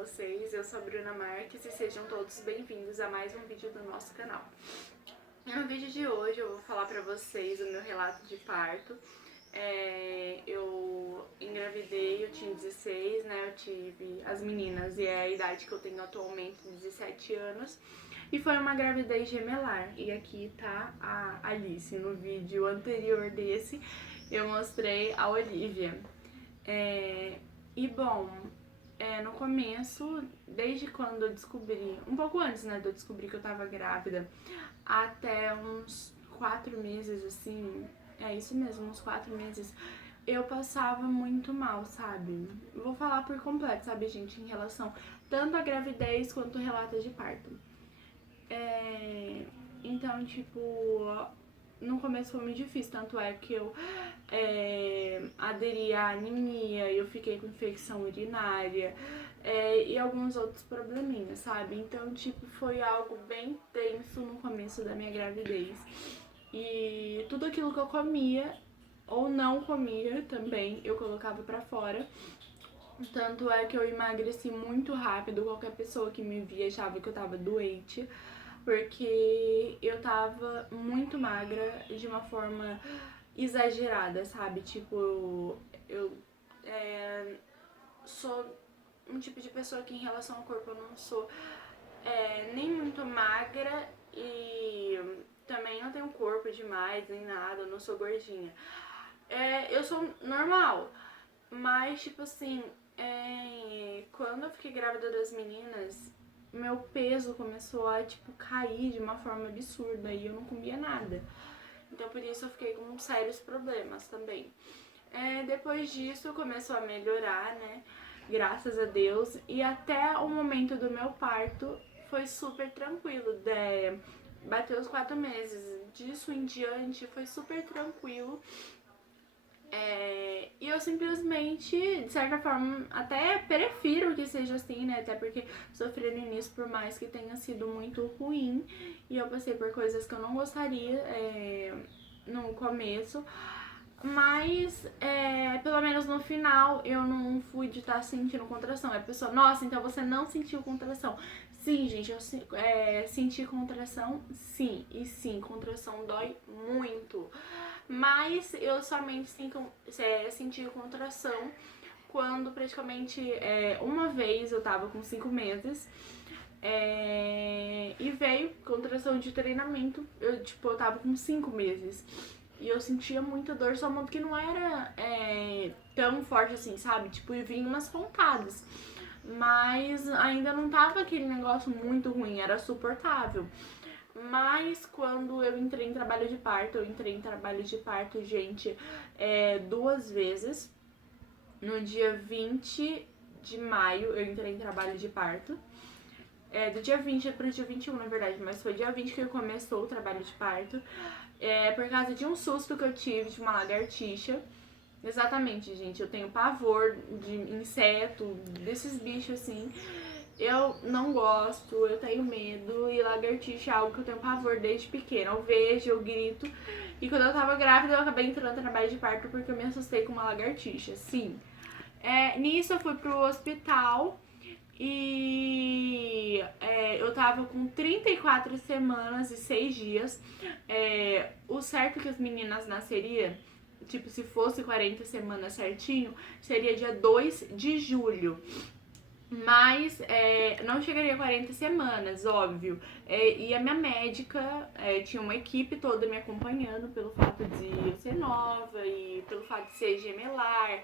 vocês? Eu sou a Bruna Marques e sejam todos bem-vindos a mais um vídeo do nosso canal. No vídeo de hoje eu vou falar pra vocês o meu relato de parto. Eu engravidei, eu tinha 16, né, eu tive as meninas e é a idade que eu tenho atualmente, 17 anos. E foi uma gravidez gemelar, e aqui tá a Alice. No vídeo anterior desse eu mostrei a Olivia. E bom, no começo, desde quando eu descobri, um pouco antes, né, de eu descobrir que eu tava grávida, até uns 4 meses, assim, é isso mesmo, uns 4 meses, eu passava muito mal, sabe? Vou falar por completo, sabe, gente, em relação tanto à gravidez quanto ao relato de parto. Então, tipo, no começo foi muito difícil, tanto é que eu aderi à anemia, eu fiquei com infecção urinária e alguns outros probleminhas, sabe? Então, tipo, foi algo bem tenso no começo da minha gravidez. E tudo aquilo que eu comia ou não comia também, eu colocava pra fora. Tanto é que eu emagreci muito rápido, qualquer pessoa que me via achava que eu tava doente, porque eu tava muito magra de uma forma exagerada, sabe? Tipo, eu sou um tipo de pessoa que em relação ao corpo eu não sou nem muito magra e também não tenho corpo demais, nem nada, eu não sou gordinha. Eu sou normal, mas tipo assim, quando eu fiquei grávida das meninas, meu peso começou a tipo cair de uma forma absurda e eu não comia nada. Então por isso eu fiquei com sérios problemas também. Depois disso começou a melhorar, né? Graças a Deus. E até o momento do meu parto foi super tranquilo. Bateu os 4 meses. Disso em diante foi super tranquilo. E eu simplesmente, de certa forma, até prefiro que seja assim, né? Até porque sofrer no início, por mais que tenha sido muito ruim, e eu passei por coisas que eu não gostaria no começo. Mas, pelo menos no final, eu não fui de estar sentindo contração. A pessoa, nossa, então você não sentiu contração. Sim, gente, eu senti contração, sim. E sim, contração dói muito. Mas eu somente senti contração quando praticamente uma vez eu tava com 5 meses. E veio contração de treinamento. Eu tava com 5 meses. E eu sentia muita dor, só modo que não era tão forte assim, sabe? Tipo, e vinha umas pontadas. Mas ainda não tava aquele negócio muito ruim, era suportável. Mas quando eu entrei em trabalho de parto, gente, 2 vezes. No dia 20 de maio eu entrei em trabalho de parto. Do dia 20 pro dia 21, na verdade, mas foi dia 20 que começou o trabalho de parto. Por causa de um susto que eu tive de uma lagartixa. Exatamente, gente, eu tenho pavor de inseto, desses bichos assim. Eu não gosto, eu tenho medo, e lagartixa é algo que eu tenho pavor desde pequena. Eu vejo, eu grito. E quando eu tava grávida, eu acabei entrando no trabalho de parto porque eu me assustei com uma lagartixa, sim. Nisso eu fui pro hospital e eu tava com 34 semanas e 6 dias. O certo que as meninas nasceriam, tipo, se fosse 40 semanas certinho, seria dia 2 de julho. Mas não chegaria a 40 semanas, óbvio. E a minha médica tinha uma equipe toda me acompanhando pelo fato de eu ser nova e pelo fato de ser gemelar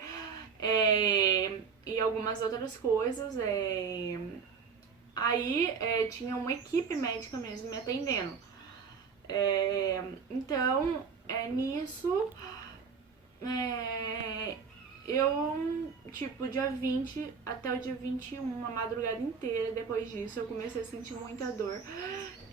e algumas outras coisas. Aí tinha uma equipe médica mesmo me atendendo. Então, nisso, eu, tipo, dia 20 até o dia 21, uma madrugada inteira, depois disso eu comecei a sentir muita dor.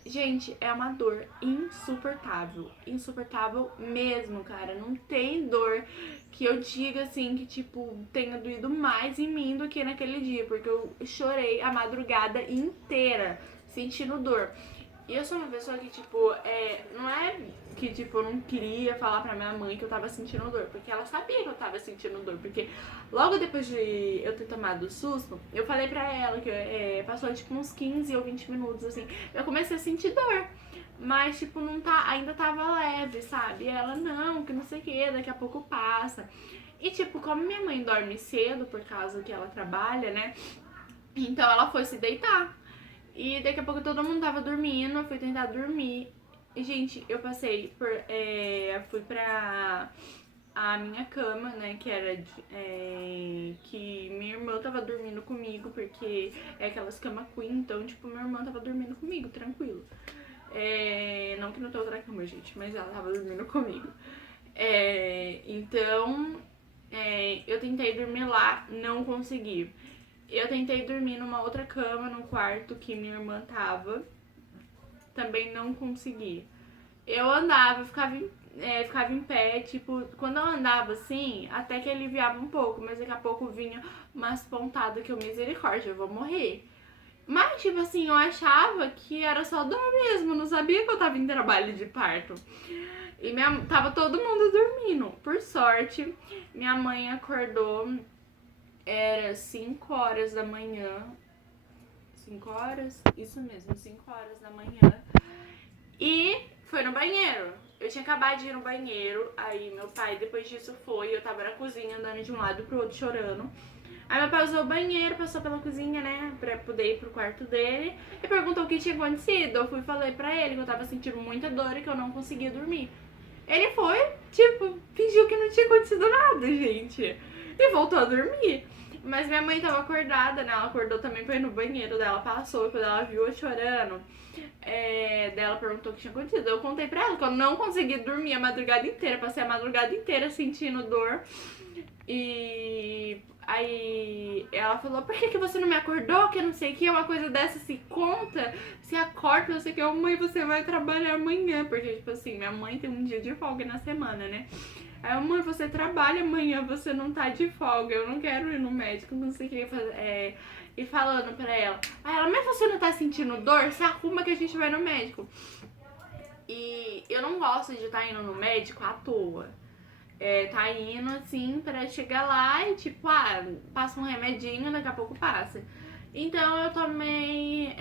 Gente, é uma dor insuportável, insuportável mesmo, cara. Não tem dor que eu diga assim que, tipo, tenha doído mais em mim do que naquele dia, porque eu chorei a madrugada inteira sentindo dor. E eu sou uma pessoa que, tipo, não é que, tipo, eu não queria falar pra minha mãe que eu tava sentindo dor, porque ela sabia que eu tava sentindo dor, porque logo depois de eu ter tomado o susto, eu falei pra ela que passou, tipo, uns 15 ou 20 minutos, assim, eu comecei a sentir dor. Mas, tipo, não tá, ainda tava leve, sabe? E ela, não, que não sei o que, daqui a pouco passa. E, tipo, como minha mãe dorme cedo, por causa que ela trabalha, né? Então ela foi se deitar. E daqui a pouco todo mundo tava dormindo, eu fui tentar dormir. E, gente, eu passei por. Fui pra a minha cama, né? Que era que minha irmã tava dormindo comigo, porque é aquelas camas queen, então, tipo, minha irmã tava dormindo comigo, tranquilo. Não que não tô outra cama, gente, mas ela tava dormindo comigo. Então, eu tentei dormir lá, não consegui. Eu tentei dormir numa outra cama, no quarto que minha irmã tava. Também não consegui. Eu andava, ficava em pé, tipo, quando eu andava assim, até que aliviava um pouco, mas daqui a pouco vinha umas pontadas que eu, misericórdia, eu vou morrer. Mas, tipo assim, eu achava que era só dor mesmo, não sabia que eu tava em trabalho de parto. E tava todo mundo dormindo. Por sorte, minha mãe acordou, era 5 horas da manhã. 5 horas? Isso mesmo, 5 horas da manhã. E foi no banheiro. Eu tinha acabado de ir no banheiro, aí meu pai depois disso foi, eu tava na cozinha andando de um lado pro outro chorando. Aí meu pai usou o banheiro, passou pela cozinha, né, pra poder ir pro quarto dele e perguntou o que tinha acontecido. Eu fui e falei pra ele que eu tava sentindo muita dor e que eu não conseguia dormir. Ele foi, tipo, fingiu que não tinha acontecido nada, gente. E voltou a dormir. Mas minha mãe tava acordada, né? Ela acordou também pra ir no banheiro dela, passou, e quando ela viu eu chorando, dela perguntou o que tinha acontecido. Eu contei pra ela que eu não consegui dormir a madrugada inteira, passei a madrugada inteira sentindo dor. E aí ela falou, por que você não me acordou? Que não sei o que, uma coisa dessa se conta, se acorda, não sei o que, mãe, você vai trabalhar amanhã, porque tipo assim, minha mãe tem um dia de folga na semana, né? Aí, mãe, você trabalha amanhã, você não tá de folga, eu não quero ir no médico, não sei o que, e falando pra ela. Aí ela, mas você não tá sentindo dor? Se arruma que a gente vai no médico. E eu não gosto de estar indo no médico à toa. Tá indo assim pra chegar lá e tipo, passa um remedinho, daqui a pouco passa. Então eu tomei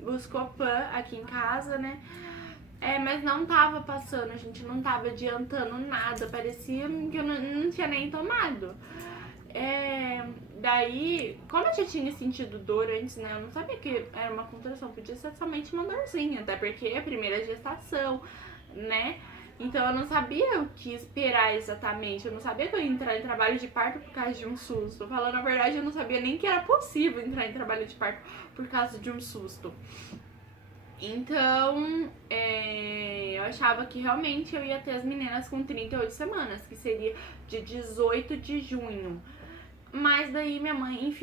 Buscopan aqui em casa, né? Mas não tava passando, a gente não tava adiantando nada, parecia que eu não tinha nem tomado. Daí, como eu já tinha sentido dor antes, né? Eu não sabia que era uma contração, podia ser somente uma dorzinha, até porque é a primeira gestação, né? Então eu não sabia o que esperar exatamente, eu não sabia que eu ia entrar em trabalho de parto por causa de um susto. Falando a verdade, eu não sabia nem que era possível entrar em trabalho de parto por causa de um susto. Então, eu achava que realmente eu ia ter as meninas com 38 semanas, que seria de 18 de junho. Mas daí minha mãe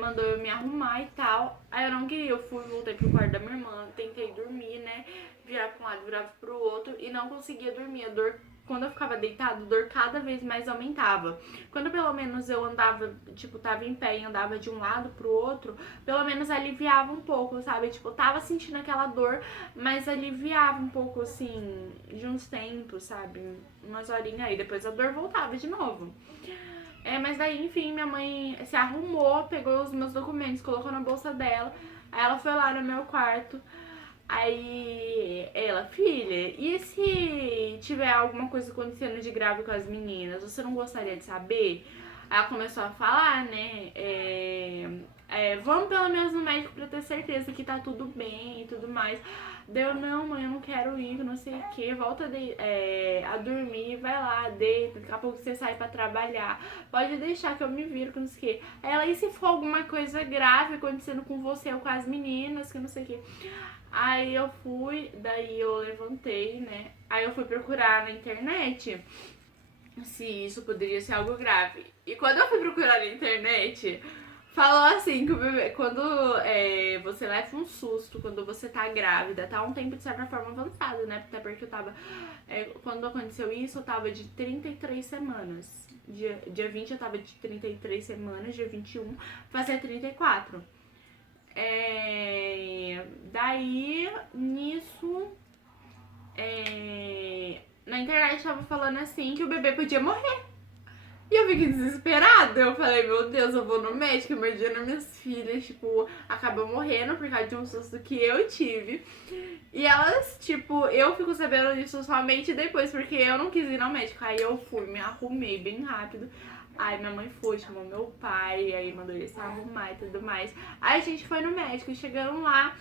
mandou eu me arrumar e tal. Aí eu não queria, eu voltei pro quarto da minha irmã, tentei dormir, né? Virar pra um lado, virava pro outro e não conseguia dormir. A dor, quando eu ficava deitada, a dor cada vez mais aumentava. Quando pelo menos eu andava, tipo, tava em pé e andava de um lado pro outro, pelo menos aliviava um pouco, sabe? Tipo, tava sentindo aquela dor, mas aliviava um pouco, assim, de uns tempos, sabe? Umas horinhas aí, depois a dor voltava de novo. Mas daí, enfim, minha mãe se arrumou, pegou os meus documentos, colocou na bolsa dela. Aí ela foi lá no meu quarto. Aí ela, filha, e se tiver alguma coisa acontecendo de grave com as meninas, você não gostaria de saber? Aí ela começou a falar, né? Vamos pelo menos no médico pra ter certeza que tá tudo bem e tudo mais. Deu, não, mãe, eu não quero ir, não sei o que. Volta a dormir, vai lá, deita. Daqui a pouco você sai pra trabalhar. Pode deixar que eu me viro, que não sei o que. Ela, e se for alguma coisa grave acontecendo com você ou com as meninas, que não sei o que. Aí eu fui, daí eu levantei, né? Aí eu fui procurar na internet se isso poderia ser algo grave. E quando eu fui procurar na internet, falou assim que o bebê, quando você leva um susto, quando você tá grávida, tá um tempo de certa forma avançado, né? Até porque eu tava. Quando aconteceu isso, eu tava de 33 semanas. Dia 20 eu tava de 33 semanas, dia 21 fazia 34. Daí, nisso, na internet tava falando assim que o bebê podia morrer. E eu fiquei desesperada. Eu falei, meu Deus, eu vou no médico, imagina minhas filhas, tipo, acabam morrendo por causa de um susto que eu tive. E elas, tipo, eu fico sabendo disso somente depois, porque eu não quis ir ao médico. Aí eu fui, me arrumei bem rápido. Aí minha mãe foi, chamou meu pai, aí mandou ele se arrumar e tudo mais. Aí a gente foi no médico, chegando lá,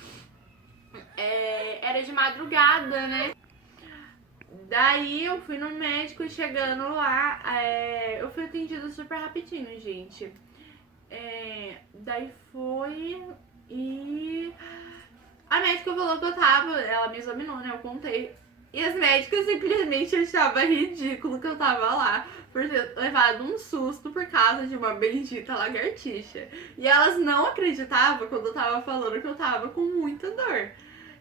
era de madrugada, né? Daí eu fui no médico, chegando lá, eu fui atendida super rapidinho, gente. Daí foi e a médica falou que eu tava, ela me examinou, né? Eu contei. E as médicas simplesmente achavam ridículo que eu tava lá por ter levado um susto por causa de uma bendita lagartixa. E elas não acreditavam quando eu tava falando que eu tava com muita dor.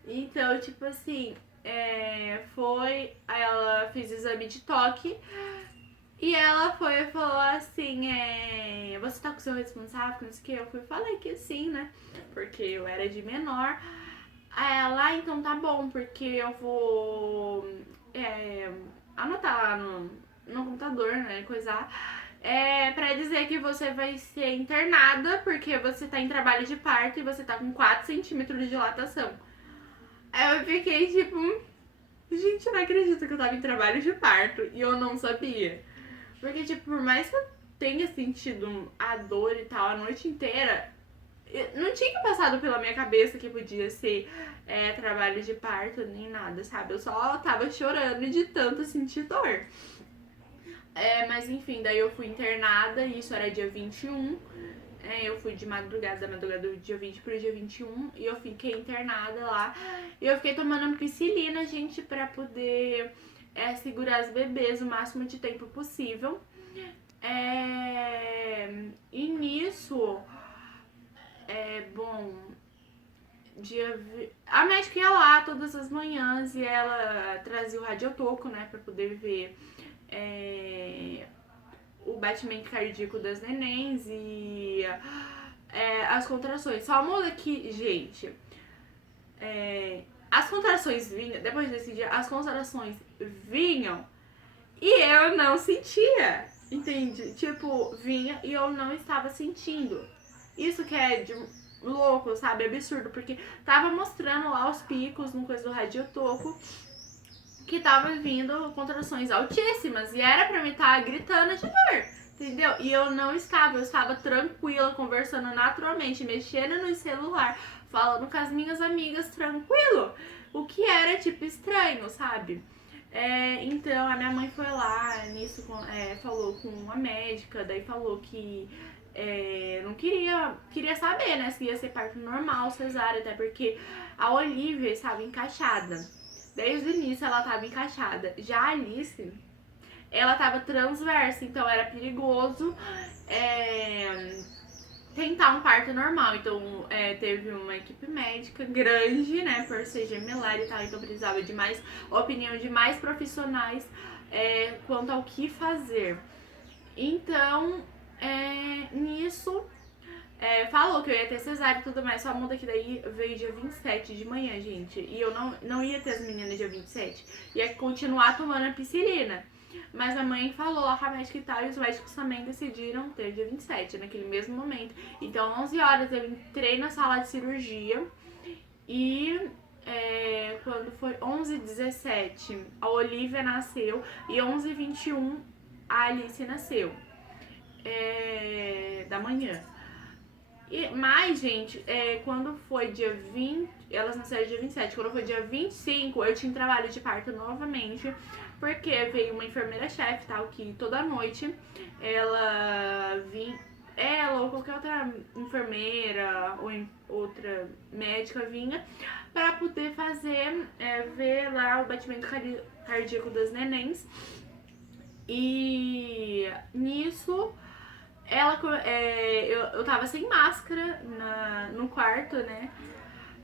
Então, tipo assim, foi. Aí ela fez exame de toque. E ela foi e falou assim, você tá com o seu responsável, não sei o que? Eu fui e falei que sim, né? Porque eu era de menor. Aí ela, então tá bom, porque eu vou anotar lá no computador, né? Coisar. Pra dizer que você vai ser internada porque você tá em trabalho de parto e você tá com 4 centímetros de dilatação. Aí eu fiquei tipo, gente, eu não acredito que eu tava em trabalho de parto e eu não sabia. Porque, tipo, por mais que eu tenha sentido a dor e tal a noite inteira, não tinha passado pela minha cabeça que podia ser trabalho de parto nem nada, sabe? Eu só tava chorando de tanto sentir dor. Mas enfim, daí eu fui internada, e isso era dia 21. Eu fui de madrugada, da madrugada do dia 20 pro dia 21, e eu fiquei internada lá. E eu fiquei tomando ampicilina, gente, pra poder segurar as bebês o máximo de tempo possível. E nisso, bom, a médica ia lá todas as manhãs e ela trazia o radiotoco, né, pra poder ver o batimento cardíaco das nenéns e as contrações. Só muda que, gente, as contrações vinham, depois desse dia, as contrações vinham e eu não sentia, entende? Tipo, vinha e eu não estava sentindo. Isso que é de louco, sabe? Absurdo, porque tava mostrando lá os picos no coisa do radiotoco que tava vindo contrações altíssimas e era pra mim estar gritando de dor, entendeu? E eu não estava, eu estava tranquila, conversando naturalmente, mexendo no celular, falando com as minhas amigas tranquilo, o que era tipo estranho, sabe? Então a minha mãe foi lá, nisso falou com a médica, daí falou que não queria saber, né, se ia ser parto normal, cesárea, até porque a Olivia estava encaixada. Desde o início ela estava encaixada. Já a Alice, ela estava transversa, então era perigoso tentar um parto normal. Então teve uma equipe médica grande, né, por ser gemelar e tal, então precisava de mais opinião de mais profissionais quanto ao que fazer. Então, nisso, falou que eu ia ter cesárea e tudo mais, só muda que daí veio dia 27 de manhã, gente. E eu não ia ter as meninas dia 27. Ia continuar tomando ampicilina. Mas a mãe falou lá com a médica e tal, e os médicos também decidiram ter dia 27, naquele mesmo momento. Então, 11 horas eu entrei na sala de cirurgia e quando foi 11h17, a Olivia nasceu e 11h21 a Alice nasceu. Da manhã. Mas, gente, quando foi dia 20, elas nasceram dia 27, quando foi dia 25, eu tinha trabalho de parto novamente, porque veio uma enfermeira-chefe, tal, que toda noite ela vinha, ela ou qualquer outra enfermeira ou outra médica vinha para poder fazer, ver lá o batimento cardíaco das nenéns. E nisso eu tava sem máscara no quarto, né?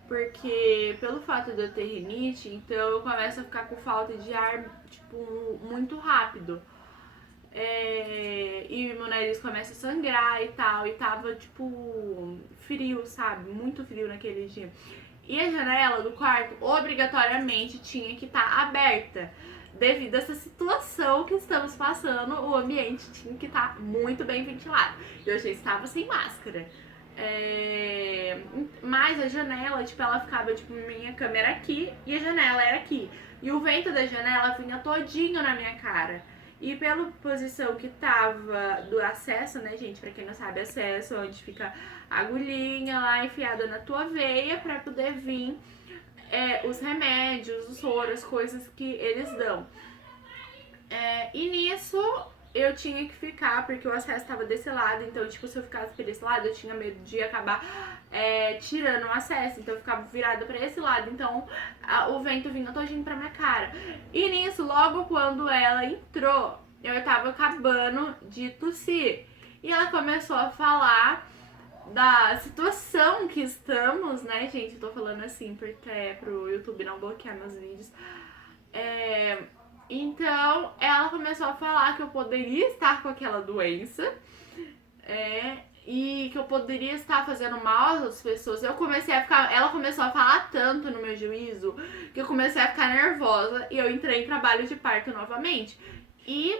Porque pelo fato de eu ter rinite, então eu começo a ficar com falta de ar, tipo, muito rápido. E meu nariz começa a sangrar e tal. E tava, tipo, frio, sabe? Muito frio naquele dia. E a janela do quarto obrigatoriamente tinha que estar aberta. Devido a essa situação que estamos passando, o ambiente tinha que estar muito bem ventilado. Eu já estava sem máscara. Mas a janela, tipo, ela ficava, tipo, minha câmera aqui e a janela era aqui. E o vento da janela vinha todinho na minha cara. E pela posição que tava do acesso, né, gente? Pra quem não sabe, acesso, onde fica a agulhinha lá enfiada na tua veia pra poder vir os remédios, os soros, as coisas que eles dão. E nisso eu tinha que ficar, porque o acesso estava desse lado, então, tipo, se eu ficasse por esse lado, eu tinha medo de acabar tirando o acesso, então eu ficava virada pra esse lado, então o vento vinha todinho pra minha cara. E nisso, logo quando ela entrou, eu tava acabando de tossir, e ela começou a falar da situação que estamos, né, gente? Eu tô falando assim porque pro YouTube não bloquear meus vídeos. Então, ela começou a falar que eu poderia estar com aquela doença e que eu poderia estar fazendo mal às outras pessoas. Ela começou a falar tanto no meu juízo que eu comecei a ficar nervosa e eu entrei em trabalho de parto novamente. E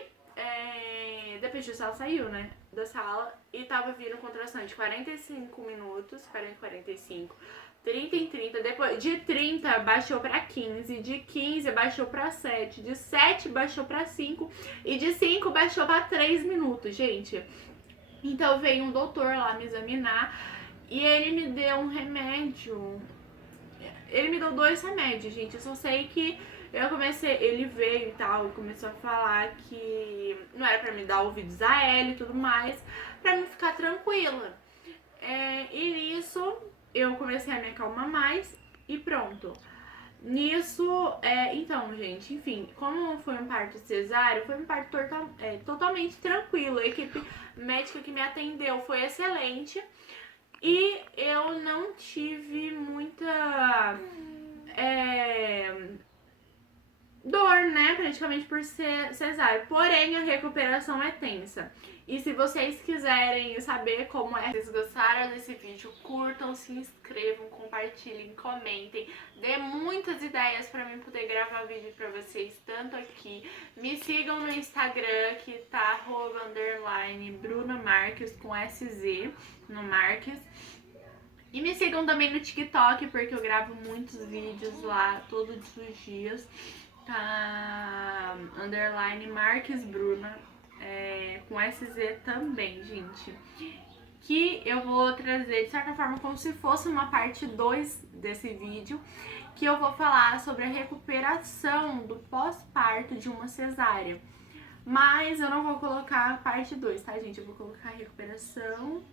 depois disso ela saiu, né, da sala e tava vindo contração de 45 minutos, 40, 45, 30 em 30, depois de 30 baixou pra 15, de 15 baixou pra 7, de 7 baixou pra 5 e de 5 baixou pra 3 minutos, gente. Então veio um doutor lá me examinar e ele me deu um remédio. Ele me deu 2 remédios, gente. Eu só sei que ele veio e tal, e começou a falar que não era pra me dar ouvidos a ela e tudo mais, pra mim ficar tranquila. E nisso eu comecei a me acalmar mais e pronto. Nisso, então, gente, enfim, como foi um parto cesáreo, foi um parto totalmente tranquilo. A equipe médica que me atendeu foi excelente e eu não tive muita dor, né, praticamente por ser cesárea. Porém, a recuperação é tensa. E se vocês quiserem saber como é, se vocês gostaram desse vídeo, curtam, se inscrevam, compartilhem, comentem, dê muitas ideias pra mim poder gravar vídeo pra vocês, tanto aqui. Me sigam no Instagram, que tá @Bruna Marques, com SZ no Marques. E me sigam também no TikTok, porque eu gravo muitos vídeos lá todos os dias. Tá _Marques Bruna, com SZ também, gente. Que eu vou trazer de certa forma como se fosse uma parte 2 desse vídeo, que eu vou falar sobre a recuperação do pós-parto de uma cesárea. Mas eu não vou colocar a parte 2, tá, gente? Eu vou colocar a recuperação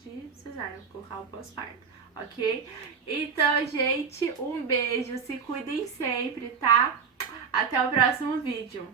de cesárea, vou colocar o pós-parto, ok? Então, gente, um beijo, se cuidem sempre, tá? Até o próximo vídeo.